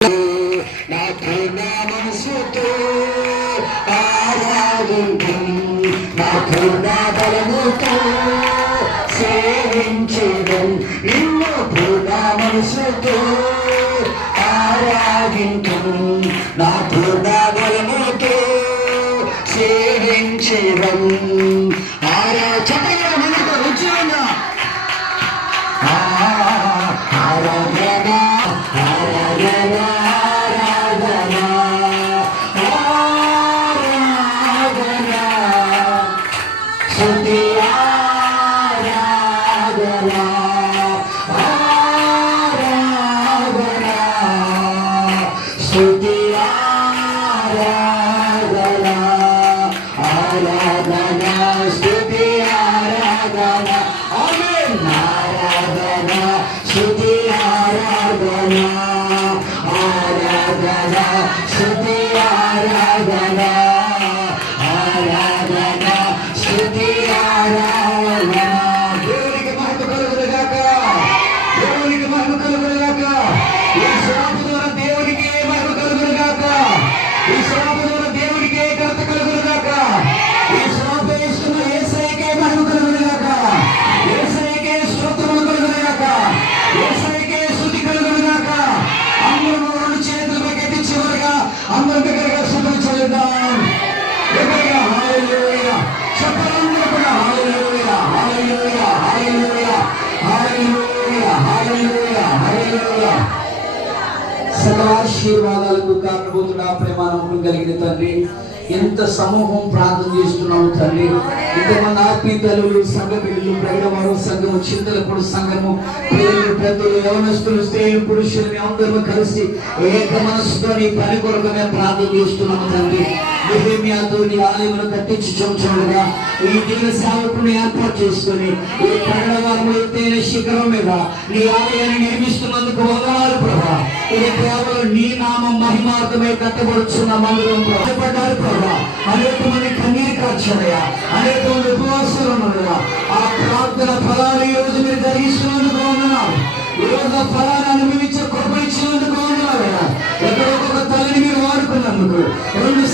నా పూర్ణ మనసుతో ఆరాధింతును, నా పూర్ణ బలముతో సేవించెదను, నిన్ను పూర్ణ మనసుతో ఆరాధింతును, నా పూర్ణ బలముతో సేవించెదను. చెప్పగలరు రుచిగా ఆరాధన ఆరాధన ఆరాధన ఆరాధన స్తుతి ఆరాధన ఆరాధన స్తుతి ఆరాధన ఆరాధన స్తుతి ఆరాధన ఆమేన్. ఆరాధన స్తుతి ఆరాధన ఆరాధన స్తుతి ఆరాధన ఆరాధన స్తుతి ఆరాధన. దేవునికి మహిమ కలుగునుగాక, దేవునికి మహిమ కలుగునుగాక. ఈ శ్రాపు ద్వారా దేవునికి మహిమ కలుగునుగాక, ఈ శ్రాపు ద్వారా దేవునికి ఘనత కలుగునుగాక, ఈ శ్రాపు ఇస్తున్న యేసయ్యకే మహిమ కలుగునుగాక, యేసయ్యకే స్తోత్రములు కలుగునుగాక, యేసయ్యకే స్తుతి కలుగునుగాక. అందరూ రెండు చేతులు పైకెత్తి చివరిగా అందరం దగ్గరగా స్తుతులు చెల్లిద్దాం. దగ్గరగా హల్లెలూయా చెప్పాలందరూ కూడా హల్లెలూయా హల్లెలూయా హల్లెలూయా హల్లెలూయా హల్లెలూయా హల్లెలూయా. సకల ఆశీర్వాదాలకు కారణబోతున్న ప్రేమానమ్మకం కలిగిన తండ్రి, ఎంత సమూహం ప్రార్థన చేస్తున్నాము తండ్రి. ఇంతమంది ఆత్మీయ తల్లులు, సంఘ బిడ్డలు, ప్రగడవారు సంఘము, చింతలపూడి సంఘము, పిల్లలు, పెద్దలు, యవనస్తులు, స్త్రీలు, పురుషులు అందరూ కలిసి ఏక మనసుతో నీ పని కొరకు మేము ప్రార్థన చేస్తున్నాము తండ్రి. నెహెమ్యాతో నీ ఆలయమును కట్టించి చూడగా ఈ దీన సేవకుని ఏర్పాటు చేసుకుని ఈ ప్రగడవారము ఎత్తైన శిఖరం మీద నీ ఆలయాన్ని నిర్మిస్తున్నందుకు వందనాలు ప్రభా. ఇది కేవలం నీ నామం మహిమార్థమై కట్టబడుచున్న మందిరం పడ్డారు ప్రభా. అనేక మంది కన్నీరు కార్చారయ్యా, అనేక మంది ఉపవాసాలు ఉన్నారయ్యా. ఆ ప్రార్థన ఫలాలు ఈ రోజు మీరు జరిగిస్తున్నందుకు వందనాలు. ఈ రోజు ఆ ఫలాన్ని అనుభవించే కృప ఇచ్చినందుకు వందనాలయ్యా. ఎక్కడో ఒక తల్లిని మీరు వాడుకున్నందుకు, రెండు